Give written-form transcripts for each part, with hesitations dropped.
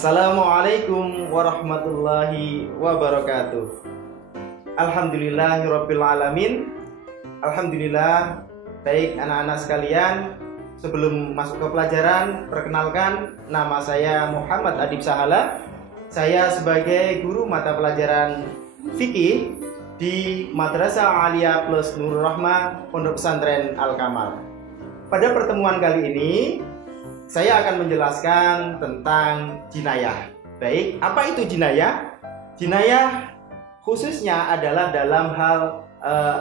Assalamualaikum warahmatullahi wabarakatuh. Alhamdulillahirabbil alamin. Alhamdulillah. Baik anak-anak sekalian, sebelum masuk ke pelajaran, perkenalkan nama saya Muhammad Adib Sahala. Saya sebagai guru mata pelajaran fikih di Madrasah Aliyah Plus Nurul Rahmah Pondok Pesantren Al Kamal. Pada pertemuan kali ini saya akan menjelaskan tentang jinayah. Baik, apa itu jinayah? Jinayah khususnya adalah dalam hal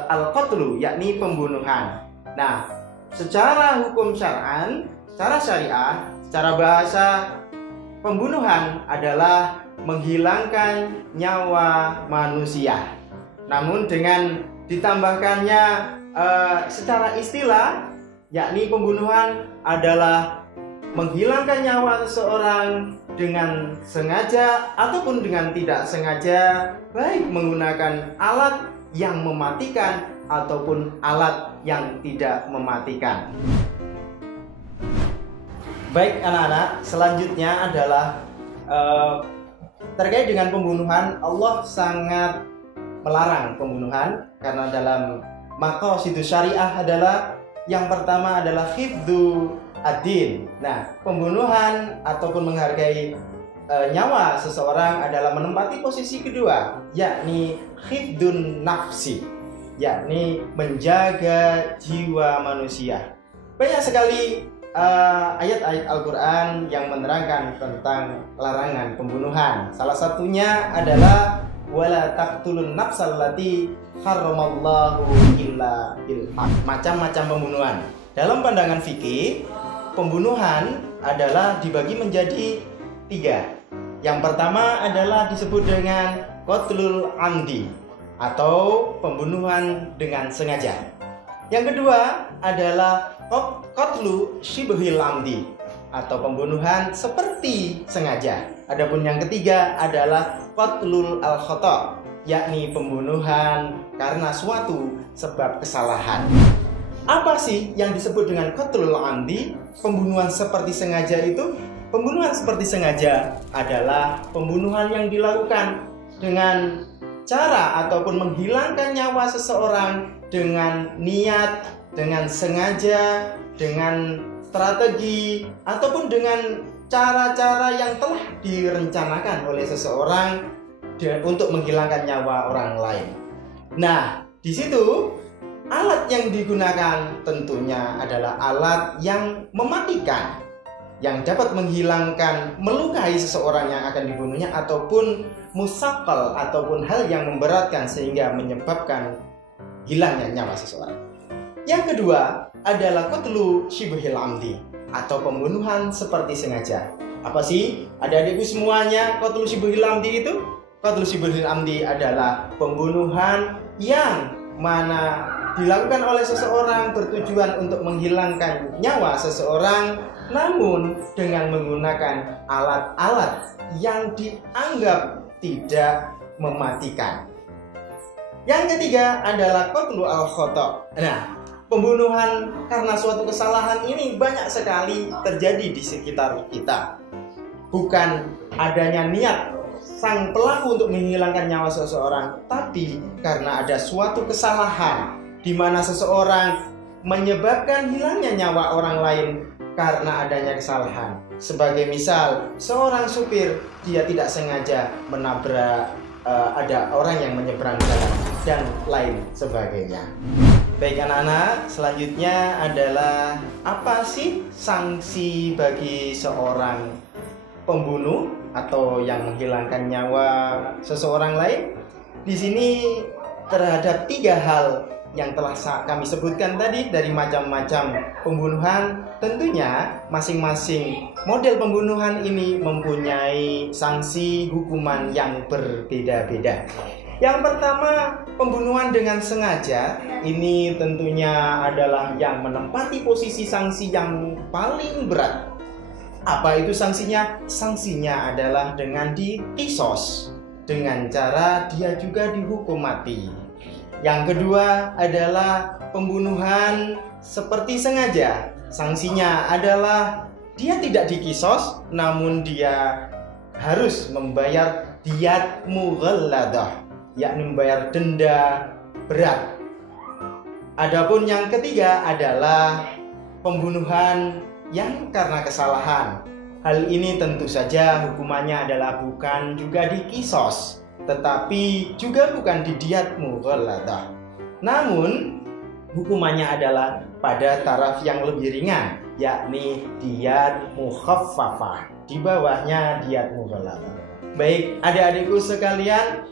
al-qatlu, yakni pembunuhan. Nah, secara hukum syar'an, secara syariah, secara bahasa, pembunuhan adalah menghilangkan nyawa manusia. Namun dengan ditambahkannya secara istilah, yakni pembunuhan adalah menghilangkan nyawa seseorang dengan sengaja ataupun dengan tidak sengaja, baik menggunakan alat yang mematikan ataupun alat yang tidak mematikan. Baik anak-anak, selanjutnya adalah terkait dengan pembunuhan. Allah sangat melarang pembunuhan karena dalam maqasidus syariah adalah yang pertama adalah hifdzu ad-din. Nah, pembunuhan ataupun menghargai nyawa seseorang adalah menempati posisi kedua, yakni hifdzun nafsi, yakni menjaga jiwa manusia. Banyak sekali ayat-ayat Al-Quran yang menerangkan tentang larangan pembunuhan. Salah satunya adalah wala taqtulun nafsal lati harramallahu illa bil haq. Macam-macam pembunuhan. Dalam pandangan fikih, pembunuhan adalah dibagi menjadi 3. Yang pertama adalah disebut dengan qatlul amdi atau pembunuhan dengan sengaja. Yang kedua adalah qatlu syibhil amdi atau pembunuhan seperti sengaja. Adapun yang ketiga adalah qatlul al-khata', yakni pembunuhan karena suatu sebab kesalahan. Apa sih yang disebut dengan qatlul amdi? Pembunuhan seperti sengaja itu? Pembunuhan seperti sengaja adalah pembunuhan yang dilakukan dengan cara ataupun menghilangkan nyawa seseorang dengan niat, dengan sengaja, dengan strategi, ataupun dengan cara-cara yang telah direncanakan oleh seseorang untuk menghilangkan nyawa orang lain. Nah, di situ alat yang digunakan tentunya adalah alat yang mematikan, yang dapat menghilangkan, melukai seseorang yang akan dibunuhnya, ataupun musaqqal, ataupun hal yang memberatkan sehingga menyebabkan hilangnya nyawa seseorang. Yang kedua adalah qatlu syibhil amdi atau pembunuhan seperti sengaja. Apa sih adik-adikku semuanya qatlu syibhil amdi itu? Qatlu syibhil amdi adalah pembunuhan yang mana dilakukan oleh seseorang bertujuan untuk menghilangkan nyawa seseorang, namun dengan menggunakan alat-alat yang dianggap tidak mematikan. Yang ketiga adalah qatlu al-khata'. Nah, pembunuhan karena suatu kesalahan ini banyak sekali terjadi di sekitar kita. Bukan adanya niat sang pelaku untuk menghilangkan nyawa seseorang, tapi karena ada suatu kesalahan di mana seseorang menyebabkan hilangnya nyawa orang lain karena adanya kesalahan. Sebagai misal, seorang supir dia tidak sengaja menabrak ada orang yang menyeberang jalan dan lain sebagainya. Baik anak-anak, selanjutnya adalah apa sih sanksi bagi seorang pembunuh atau yang menghilangkan nyawa seseorang lain? Di sini terhadap 3 hal yang telah kami sebutkan tadi dari macam-macam pembunuhan, tentunya masing-masing model pembunuhan ini mempunyai sanksi hukuman yang berbeda-beda. Yang pertama, pembunuhan dengan sengaja. Ini tentunya adalah yang menempati posisi sanksi yang paling berat. Apa itu sanksinya? Sanksinya adalah dengan diqisos, dengan cara dia juga dihukum mati. Yang kedua adalah pembunuhan seperti sengaja. Sanksinya adalah dia tidak diqisos, namun dia harus membayar diyat mughalladah, yakni membayar denda berat. Adapun yang ketiga adalah pembunuhan yang karena kesalahan. Hal ini tentu saja hukumannya adalah bukan juga di kisos, tetapi juga bukan di diyat mughalladah. Namun hukumannya adalah pada taraf yang lebih ringan, yakni diyat mukhaffafah. Di bawahnya diyat mughalladah. Baik, adik-adikku sekalian,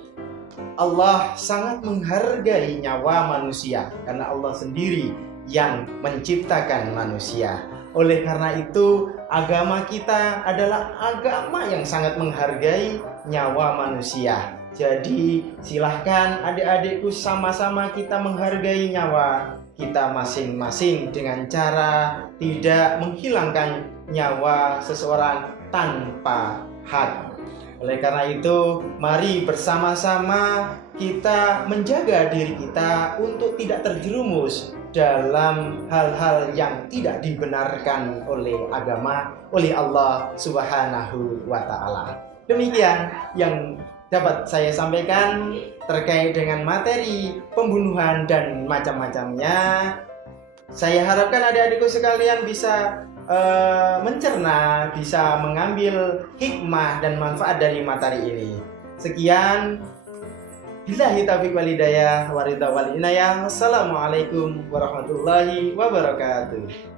Allah sangat menghargai nyawa manusia karena Allah sendiri yang menciptakan manusia. Oleh karena itu, agama kita adalah agama yang sangat menghargai nyawa manusia. Jadi, silahkan adik-adikku sama-sama kita menghargai nyawa kita masing-masing dengan cara tidak menghilangkan nyawa seseorang tanpa hak. Oleh karena itu, mari bersama-sama kita menjaga diri kita untuk tidak terjerumus dalam hal-hal yang tidak dibenarkan oleh agama, oleh Allah Subhanahu wa Ta'ala. Demikian yang dapat saya sampaikan terkait dengan materi pembunuhan dan macam-macamnya. Saya harapkan adik-adikku sekalian bisa mencerna, bisa mengambil hikmah dan manfaat dari materi ini. Sekian, billahi taufiq wal hidayah wa ridha wal inayah. Wassalamualaikum warahmatullahi wabarakatuh.